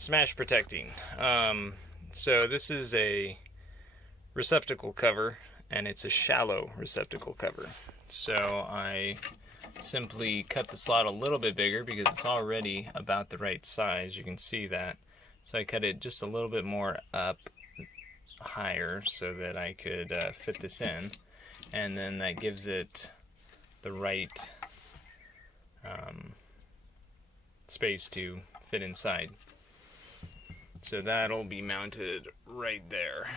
Smash protecting. So this is a receptacle cover, and it's a shallow receptacle cover. So I simply cut the slot a little bit bigger because it's already about the right size. You can see that. So I cut it just a little bit more up higher so that I could fit this in, and then that gives it the right space to fit inside. So that'll be mounted right there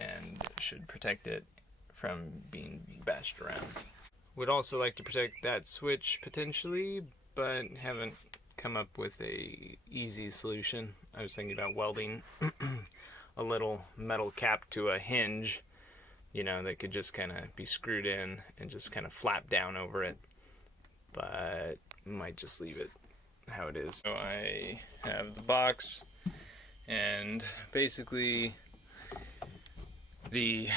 and should protect it from being bashed around. Would also like to protect that switch potentially, but haven't come up with a easy solution. I was thinking about welding a little metal cap to a hinge, you know, that could just kind of be screwed in and just kind of flap down over it, but might just leave it how it is. So I have the box, and basically the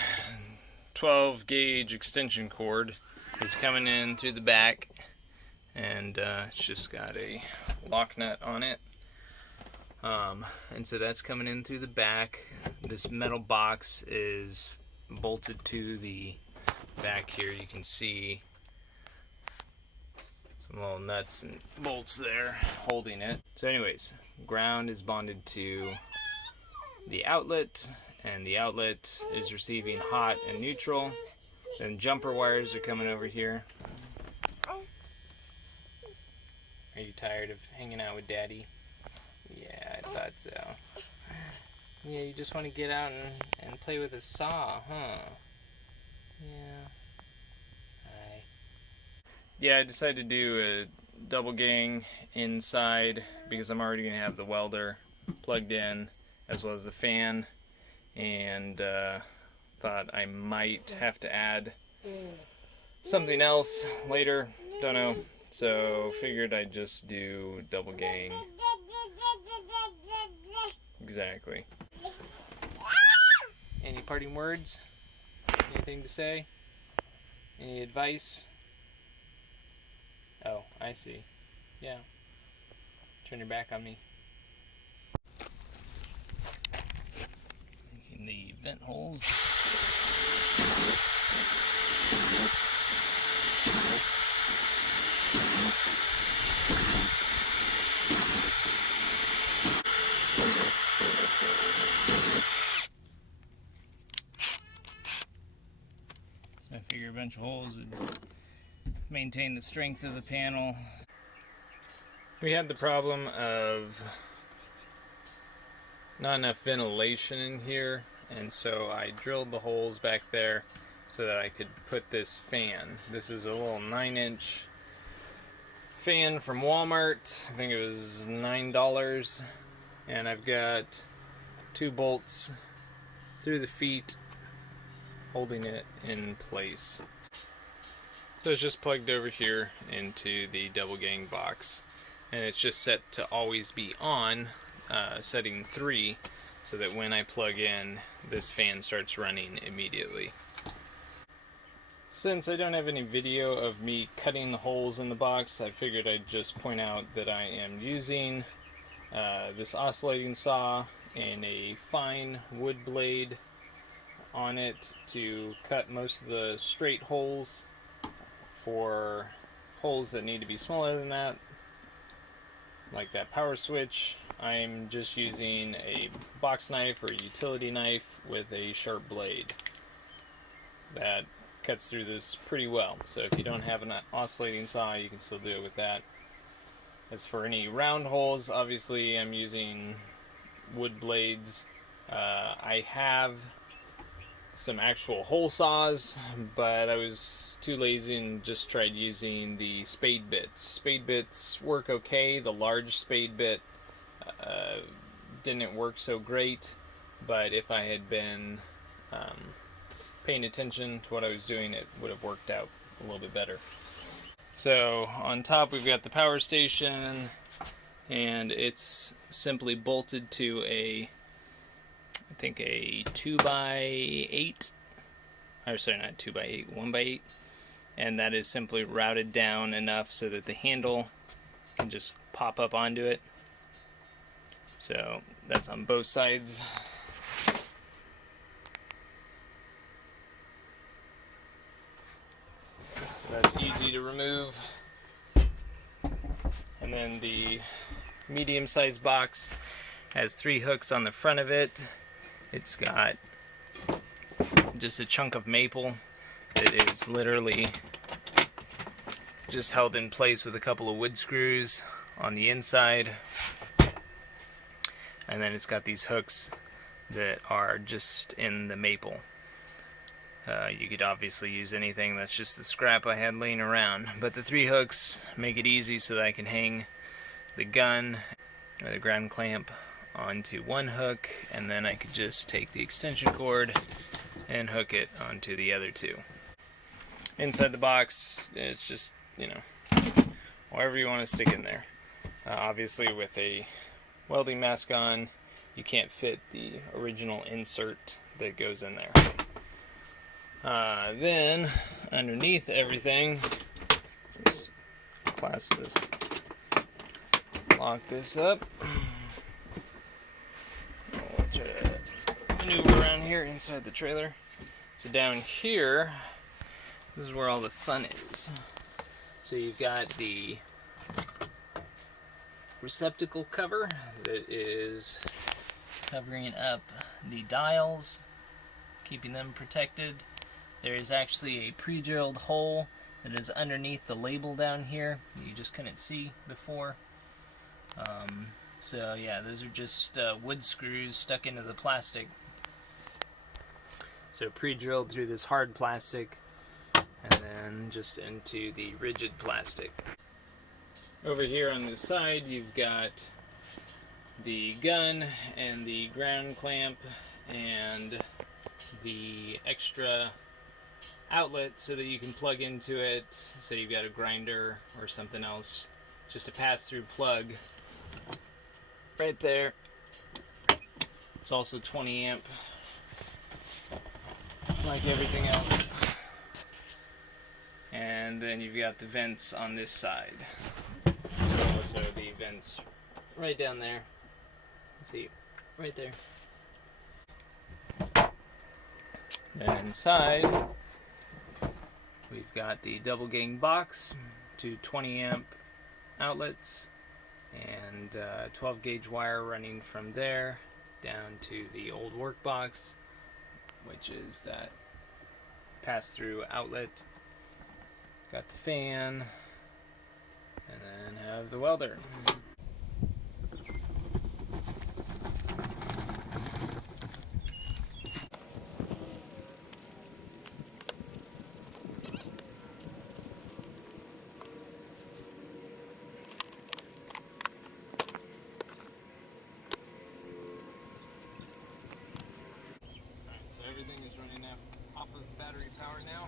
12 gauge extension cord is coming in through the back, and it's just got a lock nut on it, and so that's coming in through the back. This metal box is bolted to the back here. You can see some little nuts and bolts there holding it. So anyways, ground is bonded to the outlet, and the outlet is receiving hot and neutral. Then jumper wires are coming over here. Are you tired of hanging out with Daddy? Yeah, I thought so. Yeah, you just want to get out and play with a saw, huh? Yeah. Hi. Yeah, I decided to do a double gang inside because I'm already going to have the welder plugged in as well as the fan, and thought I might have to add something else later, don't know, so figured I'd just do double gang. Exactly. Any parting words? Anything to say? Any advice? Oh, I see. Yeah. Turn your back on me. Making the vent holes. So I figure a bunch of holes would maintain the strength of the panel. We had the problem of not enough ventilation in here, and so I drilled the holes back there so that I could put this fan. This is a little 9-inch fan from Walmart. I think it was $9, and I've got 2 bolts through the feet holding it in place. So it's just plugged over here into the double gang box, and it's just set to always be on, setting 3, so that when I plug in, this fan starts running immediately. Since I don't have any video of me cutting the holes in the box, I figured I'd just point out that I am using this oscillating saw and a fine wood blade on it to cut most of the straight holes. For holes that need to be smaller than that, like that power switch, I'm just using a box knife or a utility knife with a sharp blade. That cuts through this pretty well, so if you don't have an oscillating saw, you can still do it with that. As for any round holes, obviously I'm using wood blades. I have some actual hole saws, but I was too lazy and just tried using the spade bits. Spade bits work okay. The large spade bit didn't work so great, but if I had been paying attention to what I was doing, it would have worked out a little bit better. So on top we've got the power station, and it's simply bolted to a, I think a 2x8, or sorry, not 2x8, 1x8, and that is simply routed down enough so that the handle can just pop up onto it. So that's on both sides. So that's easy to remove. And then the medium-sized box has 3 hooks on the front of it. It's got just a chunk of maple that is literally just held in place with a couple of wood screws on the inside. And then it's got these hooks that are just in the maple. You could obviously use anything. That's just the scrap I had laying around. But the 3 hooks make it easy so that I can hang the gun or the ground clamp onto one hook, and then I could just take the extension cord and hook it onto the other 2. Inside the box, it's just, you know, whatever you want to stick in there. Obviously with a welding mask on, you can't fit the original insert that goes in there. Then underneath everything, just clasp this, lock this up. We'll try to maneuver around here inside the trailer. So down here, this is where all the fun is. So you've got the receptacle cover that is covering up the dials, keeping them protected. There is actually a pre-drilled hole that is underneath the label down here that you just couldn't see before. So yeah, those are just wood screws stuck into the plastic. So pre-drilled through this hard plastic and then just into the rigid plastic. Over here on this side, you've got the gun and the ground clamp and the extra outlet so that you can plug into it. Say you've got a grinder or something else, just a pass-through plug right there. It's also 20 amp like everything else. And then you've got the vents on this side. Also the vents right down there. Let's see, right there. Then inside, we've got the double gang box, 2 20 amp outlets, and 12 gauge wire running from there down to the old work box, which is that pass-through outlet. Got the fan, and then have the welder. So everything is running off of battery power now.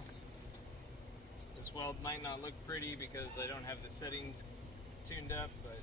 This weld might not look pretty because I don't have the settings tuned up, but